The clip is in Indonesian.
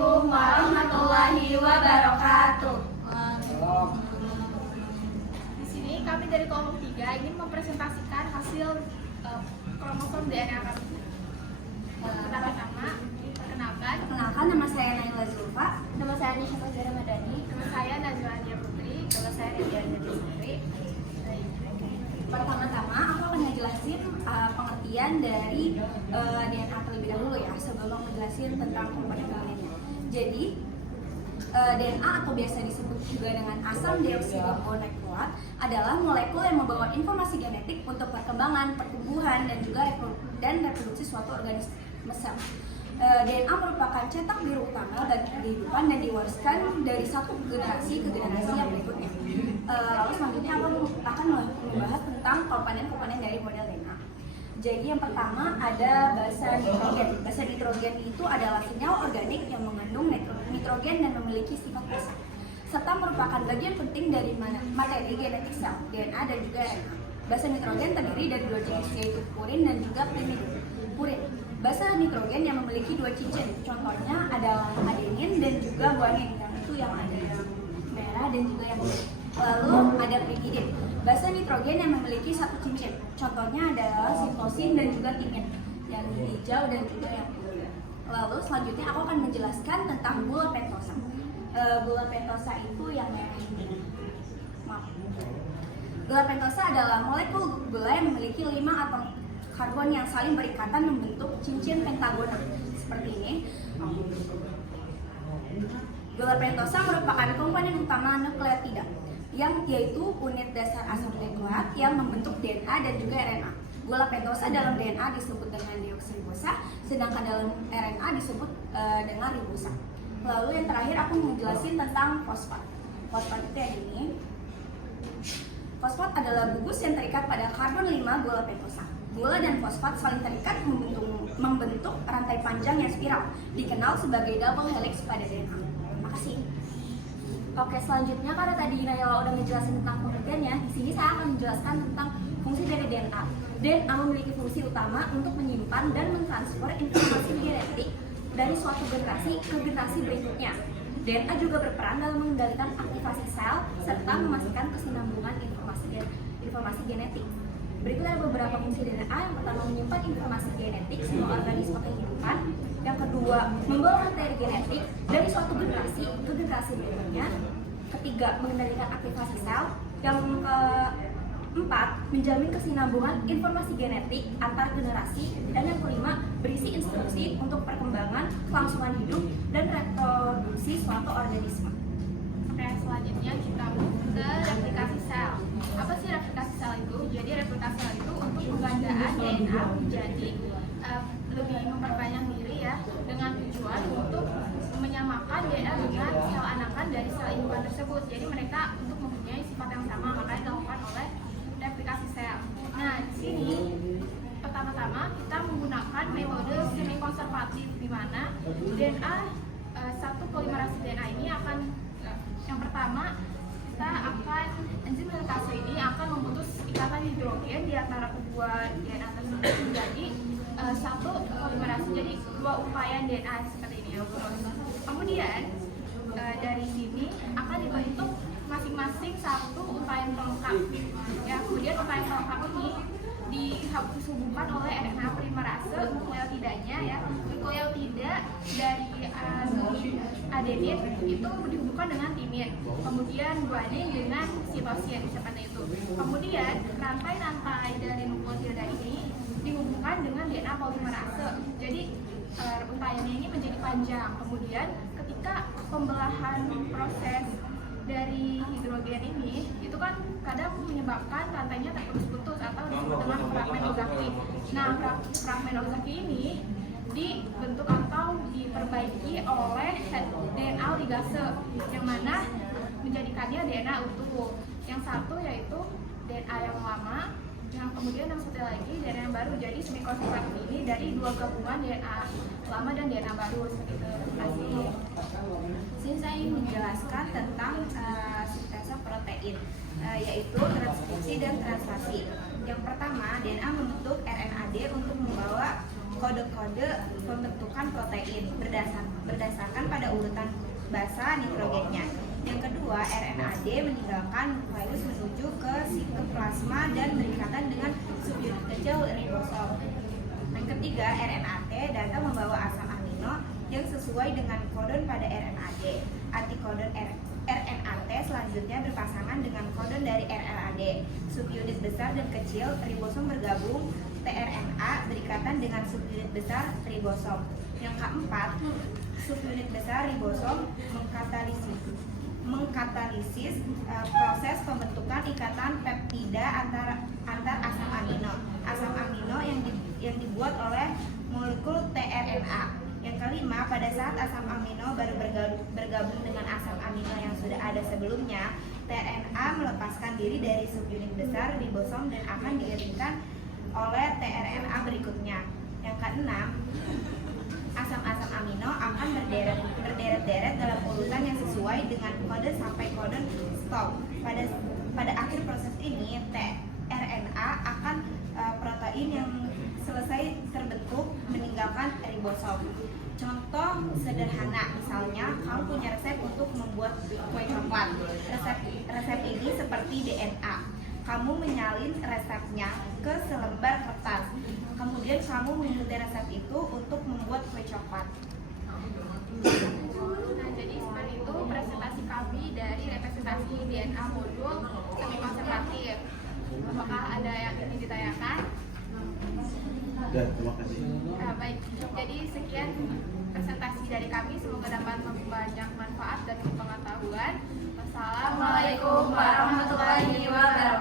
Assalamualaikum warahmatullahi wabarakatuh. Di sini kami dari kelompok 3 ingin mempresentasikan hasil kromosom DNA kami. Pertama-tama, Perkenalkan, nama saya Naila Zulfa. nama saya Nisha Fazira Madani, nama saya Najwa Adia Putri, nama saya Nadia Putri. Pertama-tama aku akan ngejelasin pengertian dari DNA terlebih dahulu ya, sebelum ngejelasin tentang komponen-komponennya. Jadi DNA atau biasa disebut juga dengan asam deoksiribonukleat adalah molekul yang membawa informasi genetik untuk perkembangan, pertumbuhan, dan juga reproduksi suatu organisme sel. DNA merupakan cetak biru utama bagi kehidupan dan diwariskan dari satu generasi ke generasi yang berikutnya. Lalu selanjutnya aku akan membahas tentang komponen-komponen dari model DNA. Jadi yang pertama ada basa nitrogen. Basa nitrogen itu adalah senyawa organik yang mengandung nitrogen dan memiliki sifat basa, serta merupakan bagian penting dari materi genetik sel, DNA dan juga RNA. Basa nitrogen terdiri dari dua jenis, yaitu purin dan juga purin. Basa nitrogen yang memiliki dua cincin, contohnya adalah adenin dan juga guanin, yang itu yang ada merah dan juga yang putih. Lalu ada pyrimidin. Basa nitrogen yang memiliki satu cincin, contohnya adalah sitosin dan juga timin, yang hijau dan juga yang biru. Lalu selanjutnya aku akan menjelaskan tentang gula pentosa. Gula pentosa itu yang merah ini. Maaf. Gula pentosa adalah molekul gula yang memiliki 5 atom karbon yang saling berikatan membentuk cincin pentagonal seperti ini. Gula pentosa merupakan komponen utama nukleotida, yang yaitu unit dasar asam nukleat yang membentuk DNA dan juga RNA. Gula pentosa dalam DNA disebut dengan deoksiribosa, sedangkan dalam RNA disebut dengan ribosa. Lalu yang terakhir aku mau jelasin tentang fosfat. Fosfat itu yang ini. Fosfat adalah gugus yang terikat pada karbon 5 gula pentosa. Gula dan fosfat saling terikat membentuk rantai panjang yang spiral, dikenal sebagai double helix pada DNA. Makasih. Oke, selanjutnya karena tadi Naila udah menjelaskan tentang pengertiannya, di sini saya akan menjelaskan tentang fungsi dari DNA. DNA memiliki fungsi utama untuk menyimpan dan mentransfer informasi genetik dari suatu generasi ke generasi berikutnya. DNA juga berperan dalam mengendalikan aktivasi sel serta memastikan kesinambungan informasi genetik. Berikut ada beberapa fungsi DNA. Yang pertama, menyimpan informasi genetik semua organisme kehidupan. Yang kedua, membawa materi genetik dari suatu generasi ke generasi berikutnya. Ketiga, mengendalikan aktivasi sel. Yang keempat, menjamin kesinambungan informasi genetik antar generasi. Dan yang kelima, berisi instruksi untuk perkembangan, kelangsungan hidup, dan reproduksi suatu organisme. Oke, selanjutnya kita ke replikasi sel. Apa sih replikasi sel itu? Jadi replikasi sel itu untuk penggandaan DNA menjadi lebih memperbanyak diri ya, dengan tujuan untuk menyamakan DNA dengan sel anakan dari sel indukan tersebut. Jadi mereka untuk mempunyai sifat yang sama, makanya dilakukan oleh replikasi sel. Nah, di sini pertama-tama kita menggunakan metode semi konservatif, di mana DNA satu polimerase DNA ini akan yang pertama, enzim helikase ini akan memutus ikatan hidrogen di antara kedua DNA tersebut menjadi satu polimerase, jadi dua upaya DNA seperti ini ya. Kemudian dari sini akan dibentuk masing-masing satu upaya pelengkap ya. Kemudian upaya pelengkap ini dihubungkan oleh RNA polimerase nukleotidanya ya. Nukleotida dari adenin itu dihubungkan dengan timin, kemudian guanin dengan sitosin seperti itu. Kemudian rantai-rantai dari nukleotida ini dihubungkan dengan DNA polimerase. Jadi upayanya ini menjadi panjang. Kemudian ketika pembelahan proses dari hidrogen ini itu kan kadang menyebabkan rantainya terputus-putus atau disebut dengan fragmen Ozaki. Nah, fragmen Ozaki ini dibentuk atau diperbaiki oleh DNA ligase yang mana menjadikannya DNA utuh. Yang satu yaitu DNA yang lama, yang kemudian yang satu lagi DNA yang baru. Jadi semi konservatif ini dari dua gabungan DNA lama dan DNA baru seperti itu. Terima kasih. Sini saya ingin menjelaskan tentang sintesa protein, yaitu transkripsi dan translasi. Yang pertama, DNA membentuk RNAD untuk membawa kode-kode pembentukan protein berdasarkan pada urutan basa nitrogennya. Yang kedua, RNAD meninggalkan nukleus menuju ke sitoplasma dan berikatan dengan subunit kecil ribosom. Yang ketiga, RNAT datang membawa asam amino yang sesuai dengan kodon pada RNAD. Antikodon RNAT selanjutnya berpasangan dengan kodon dari RNAD. Subunit besar dan kecil ribosom bergabung, tRNA berikatan dengan subunit besar ribosom. Yang keempat, subunit besar ribosom mengkatalisis proses pembentukan ikatan peptida antar asam amino. Asam amino yang dibuat oleh molekul tRNA. Yang kelima, pada saat asam amino baru bergabung dengan asam amino yang sudah ada sebelumnya, tRNA melepaskan diri dari subunit besar ribosom dan akan diiringkan oleh tRNA berikutnya. Yang keenam, asam-asam amino akan berderet-deret dalam urutan yang sesuai dengan kode sampai kode stop. Pada akhir proses ini, tRNA akan protein yang selesai terbentuk meninggalkan ribosom. Contoh sederhana, misalnya kamu punya resep untuk membuat kue coklat. Resep ini seperti DNA. Kamu menyalin resepnya ke selembar kertas. Kemudian kamu mengikuti resep itu untuk membuat kue coklat. Nah, jadi seperti itu presentasi kami dari representasi DNA modul semi konservatif. Apakah ada yang ingin ditanyakan? Dan terima kasih. Nah, baik. Jadi sekian presentasi dari kami. Semoga dapat membanyak manfaat dan pengetahuan. Wassalamualaikum warahmatullahi wabarakatuh.